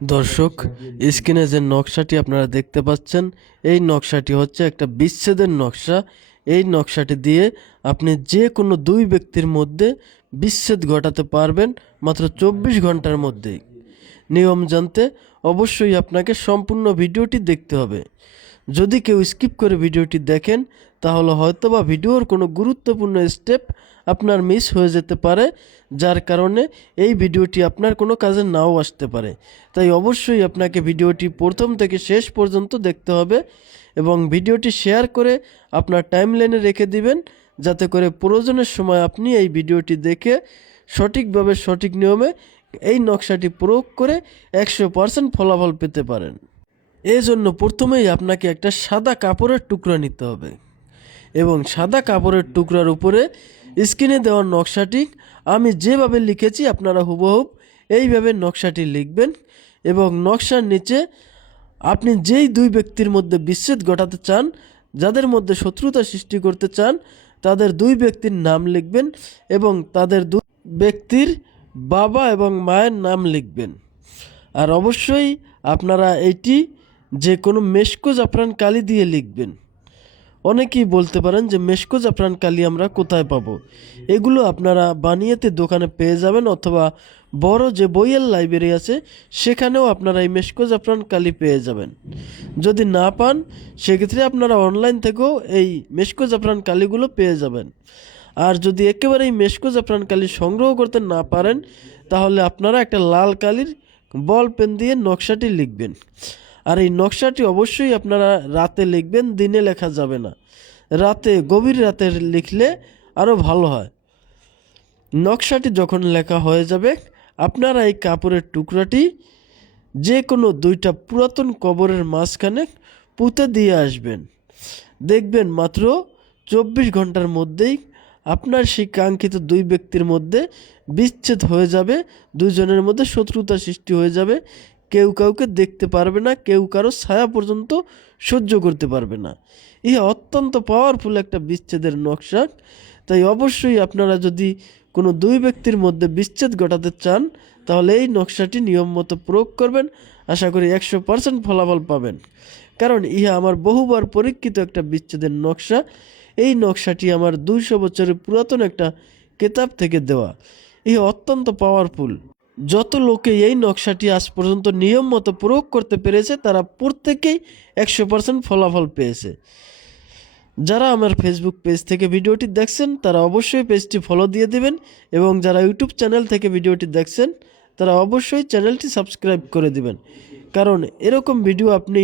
দর্শক, স্ক্রিনে যে নকশাটি আপনারা দেখতে পাচ্ছেন, এই নকশাটি হচ্ছে একটা বিচ্ছেদের নকশা। এই নকশাটি দিয়ে আপনি যে কোনো দুই ব্যক্তির মধ্যে বিচ্ছেদ ঘটাতে পারবেন মাত্র 24 ঘন্টার মধ্যেই। নিয়ম জানতে অবশ্যই আপনাকে সম্পূর্ণ ভিডিওটি দেখতে হবে। যদি কেউ স্কিপ করে ভিডিওটি দেখেন তাহলে হয়তোবা ভিডিওর কোনো গুরুত্বপূর্ণ স্টেপ আপনার মিস হয়ে যেতে পারে, যার কারণে এই ভিডিওটি আপনার কোনো কাজে নাও আসতে পারে। তাই অবশ্যই আপনাকে ভিডিওটি প্রথম থেকে শেষ পর্যন্ত দেখতে হবে এবং ভিডিওটি শেয়ার করে আপনার টাইমলাইনে রেখে দিবেন, যাতে করে প্রয়োজনের সময় আপনি এই ভিডিওটি দেখে সঠিকভাবে সঠিক নিয়মে এই নকশাটি প্রয়োগ করে 100% ফলাফল পেতে পারেন। এই জন্য প্রথমেই আপনাকে একটা সাদা কাপড়ের টুকরা নিতে হবে এবং সাদা কাপড়ের টুকরার উপরে স্ক্রিনে দেওয়া নকশাটি আমি যেভাবে লিখেছি আপনারা হুবহু এইভাবে নকশাটি লিখবেন এবং নকশার নিচে আপনি যেই দুই ব্যক্তির মধ্যে বিচ্ছেদ ঘটাতে চান, যাদের মধ্যে শত্রুতা সৃষ্টি করতে চান, তাদের দুই ব্যক্তির নাম লিখবেন এবং তাদের দুই ব্যক্তির বাবা এবং মায়ের নাম লিখবেন। আর অবশ্যই আপনারা এইটি যে কোনো মেশকো জাফরান কালি দিয়ে লিখবেন। অনেকেই বলতে পারেন যে মেশকো জাফরান কালি আমরা কোথায় পাবো? এগুলো আপনারা বানিয়েতে দোকানে পেয়ে যাবেন, অথবা বড় যে বইয়ের লাইব্রেরি আছে সেখানেও আপনারা এই মেশকো জাফরান কালি পেয়ে যাবেন। যদি না পান সেক্ষেত্রে আপনারা অনলাইন থেকেও এই মেশকো জাফরান কালিগুলো পেয়ে যাবেন। আর যদি একেবারে এই মেশকো জাফরান কালি সংগ্রহ করতে না পারেন তাহলে আপনারা একটা লাল কালির বল পেন দিয়ে নকশাটি লিখবেন। আর এই নকশাটি অবশ্যই আপনারা রাতে লিখবেন, দিনে লেখা যাবে না। রাতে, গভীর রাতে লিখলে আরও ভালো হয়। নকশাটি যখন লেখা হয়ে যাবে আপনারা এই কাপড়ের টুকরাটি যে কোনো দুইটা পুরাতন কবরের মাঝখানে পুঁতে দিয়ে আসবেন। দেখবেন মাত্র 24 ঘন্টার মধ্যেই আপনার সেই কাঙ্ক্ষিত দুই ব্যক্তির মধ্যে বিচ্ছেদ হয়ে যাবে, দুজনের মধ্যে শত্রুতা সৃষ্টি হয়ে যাবে। কেউ কাউকে দেখতে পারবে না, কেউ কারো ছায়া পর্যন্ত সহ্য করতে পারবে না। ইহা অত্যন্ত পাওয়ারফুল একটা বিচ্ছেদের নকশা। তাই অবশ্যই আপনারা যদি কোনো দুই ব্যক্তির মধ্যে বিচ্ছেদ ঘটাতে চান তাহলে এই নকশাটি নিয়ম মতো প্রয়োগ করবেন। আশা করি 100% ফলাফল পাবেন, কারণ ইহা আমার বহুবার পরীক্ষিত একটা বিচ্ছেদের নকশা। এই নকশাটি আমার 200 বছরের পুরাতন একটা কেতাব থেকে দেওয়া। ইহা অত্যন্ত পাওয়ারফুল। যত লোকে এই নকশাটি আজ পর্যন্ত নিয়ম মতো প্রয়োগ করতে পেরেছে তারা প্রত্যেকেই 100% ফলাফল পেয়েছে। যারা আমার ফেসবুক পেজ থেকে ভিডিওটি দেখছেন তারা অবশ্যই পেজটি ফলো দিয়ে দেবেন এবং যারা ইউটিউব চ্যানেল থেকে ভিডিওটি দেখছেন তারা অবশ্যই চ্যানেলটি সাবস্ক্রাইব করে দিবেন, কারণ এরকম ভিডিও আপনি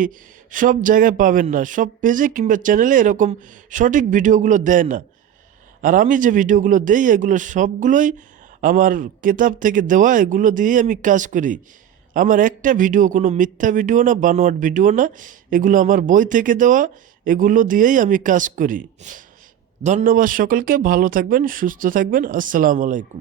সব জায়গায় পাবেন না। সব পেজে কিংবা চ্যানেলে এরকম সঠিক ভিডিওগুলো দেয় না। আর আমি যে ভিডিওগুলো দেই এগুলো সবগুলোই আমার কেতাব থেকে দেওয়া, এগুলো দিয়েই আমি কাজ করি। আমার একটা ভিডিও কোনো মিথ্যা ভিডিও না, বানোয়াট ভিডিও না, এগুলো আমার বই থেকে দেওয়া, এগুলো দিয়েই আমি কাজ করি। ধন্যবাদ সকলকে, ভালো থাকবেন, সুস্থ থাকবেন। আসসালামু আলাইকুম।